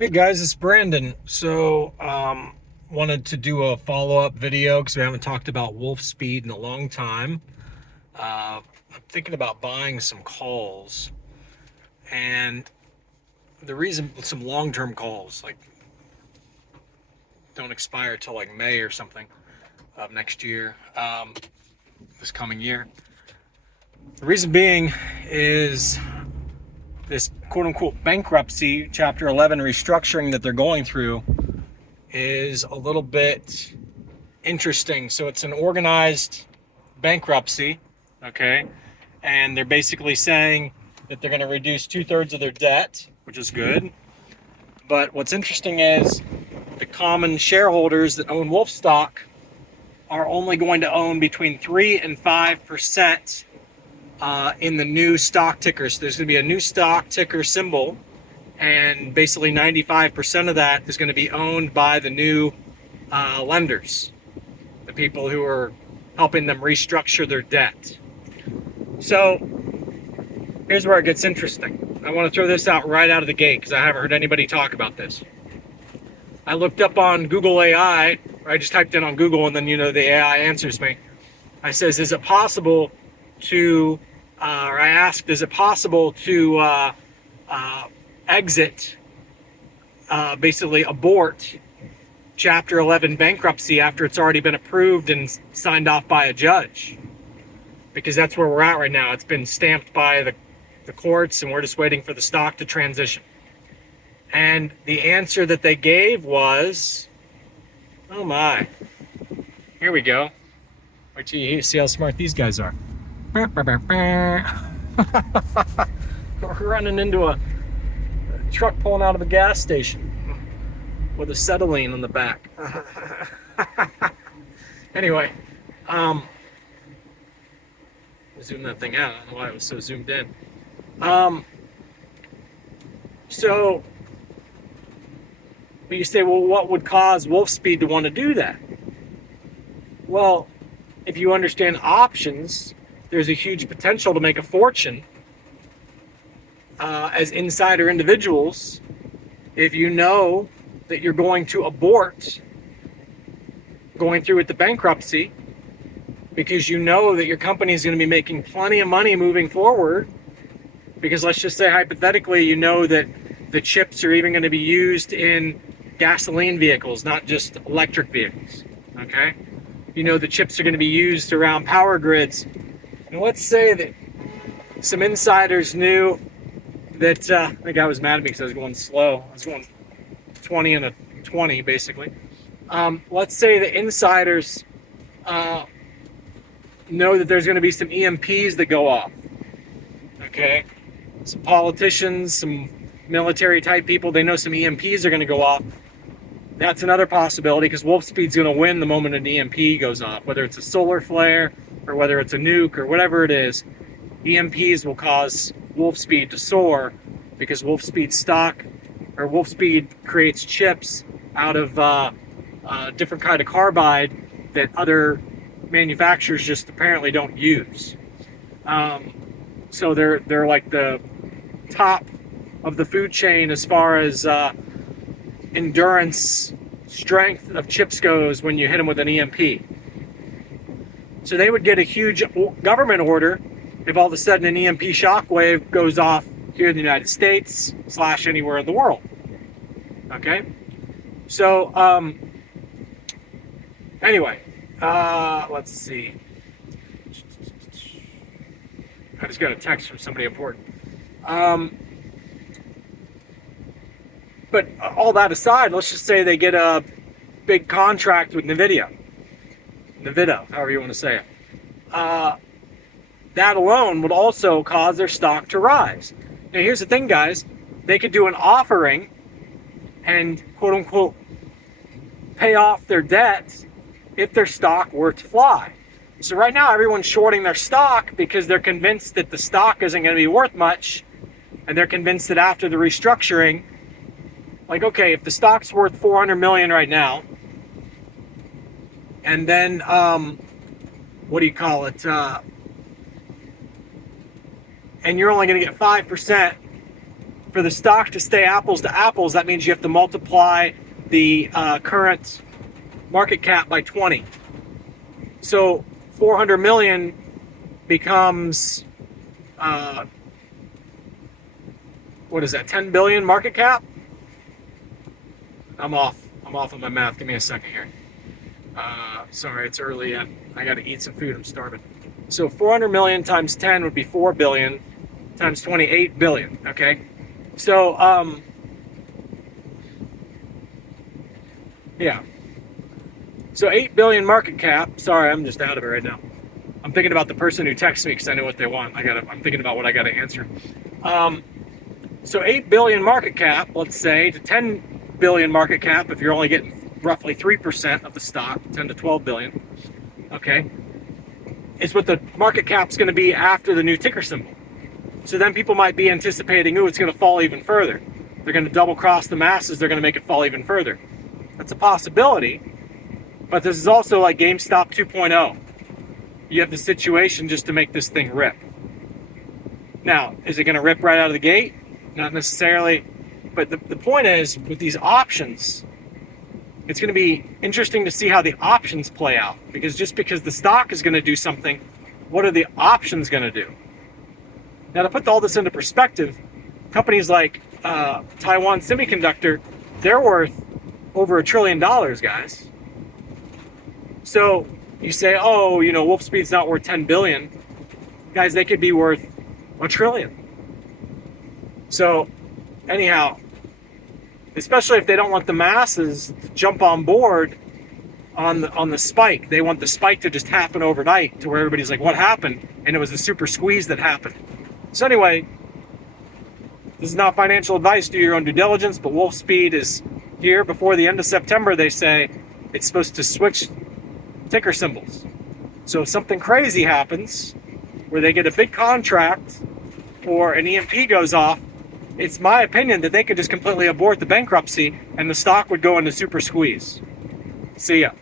Hey guys, it's Brandon. Wanted to do a follow-up video because we haven't talked about Wolfspeed in a long time. I'm thinking about buying some calls, and the reason some long-term calls like don't expire till like May or something of next year, this coming year. The reason being is this quote-unquote bankruptcy, Chapter 11 restructuring that they're going through is a little bit interesting. So it's an organized bankruptcy, okay? And they're basically saying that they're going to reduce 2/3 of their debt, which is good. But what's interesting is the common shareholders that own Wolf stock are only going to own between 3 and 5% in the new stock ticker. So there's going to be a new stock ticker symbol, and basically 95% of that is going to be owned by the new lenders, the people who are helping them restructure their debt. So here's where it gets interesting. I want to throw this out right out of the gate because I haven't heard anybody talk about this. I looked up on Google AI, or I just typed in on Google, and then the AI answers me. I says, is it possible to, or I asked, is it possible to exit, basically abort Chapter 11 bankruptcy after it's already been approved and signed off by a judge? Because that's where we're at right now. It's been stamped by the courts, and we're just waiting for the stock to transition. And the answer that they gave was, oh my, here we go. Wait till you see how smart these guys are. We're running into a truck pulling out of a gas station with acetylene on the back. Anyway, zoom that thing out. I don't know why it was so zoomed in. But you say, well, what would cause Wolfspeed to want to do that? Well, if you understand options, there's a huge potential to make a fortune as insider individuals if you know that you're going to abort going through with the bankruptcy, because you know that your company is going to be making plenty of money moving forward. Because let's just say hypothetically, you know that the chips are even going to be used in gasoline vehicles, not just electric vehicles, okay? You know the chips are going to be used around power grids. And let's say that some insiders knew that, the guy was mad at me because I was going slow. I was going 20 and a 20, basically. Let's say the insiders know that there's going to be some EMPs that go off, okay? Some politicians, some military type people, they know some EMPs are going to go off. That's another possibility, because Wolfspeed's going to win the moment an EMP goes off, whether it's a solar flare or whether it's a nuke or whatever it is. EMPs will cause Wolfspeed to soar, because Wolfspeed stock, or Wolfspeed creates chips out of different kind of carbide that other manufacturers just apparently don't use. So they're like the top of the food chain as far as endurance, strength of chips goes when you hit them with an EMP. So they would get a huge government order if all of a sudden an EMP shockwave goes off here in the United States / anywhere in the world. Okay? So, anyway, let's see. I just got a text from somebody important. But all that aside, let's just say they get a big contract with NVIDIA, however you want to say it. That alone would also cause their stock to rise. Now, here's the thing, guys. They could do an offering and, quote unquote, pay off their debt if their stock were to fly. So right now, everyone's shorting their stock because they're convinced that the stock isn't going to be worth much. And they're convinced that after the restructuring, like, okay, if the stock's worth 400 million right now, and then, what do you call it? And you're only going to get 5% For the stock to stay apples to apples, that means you have to multiply the current market cap by 20. So 400 million becomes, what is that, 10 billion market cap? I'm off on my math. Give me a second here. Sorry, it's early yet. I got to eat some food. I'm starving. So 400 million times 10 would be 4 billion times 28 billion. Okay. So, yeah. So 8 billion market cap. Sorry, I'm just out of it right now. I'm thinking about the person who texts me because I know what they want. I'm thinking about what I got to answer. So 8 billion market cap, let's say, to 10 billion market cap, if you're only getting roughly 3% of the stock, 10 to 12 billion, okay, is what the market cap's going to be after the new ticker symbol. So then people might be anticipating, ooh, it's going to fall even further. They're going to double cross the masses. They're going to make it fall even further. That's a possibility. But this is also like GameStop 2.0. You have the situation just to make this thing rip. Now, is it going to rip right out of the gate? Not necessarily. But the point is, with these options, it's going to be interesting to see how the options play out. Because just because the stock is going to do something, what are the options going to do? Now, to put all this into perspective, companies like Taiwan Semiconductor, they're worth over $1 trillion, guys. So you say, oh, you know, Wolfspeed's not worth 10 billion. Guys, they could be worth $1 trillion. So anyhow, especially if they don't want the masses to jump on board on the spike. They want the spike to just happen overnight to where everybody's like, what happened? And it was the super squeeze that happened. So anyway, this is not financial advice. Do your own due diligence, but Wolfspeed is here. Before the end of September, they say it's supposed to switch ticker symbols. So if something crazy happens, where they get a big contract or an EMP goes off, it's my opinion that they could just completely abort the bankruptcy and the stock would go into super squeeze. See ya.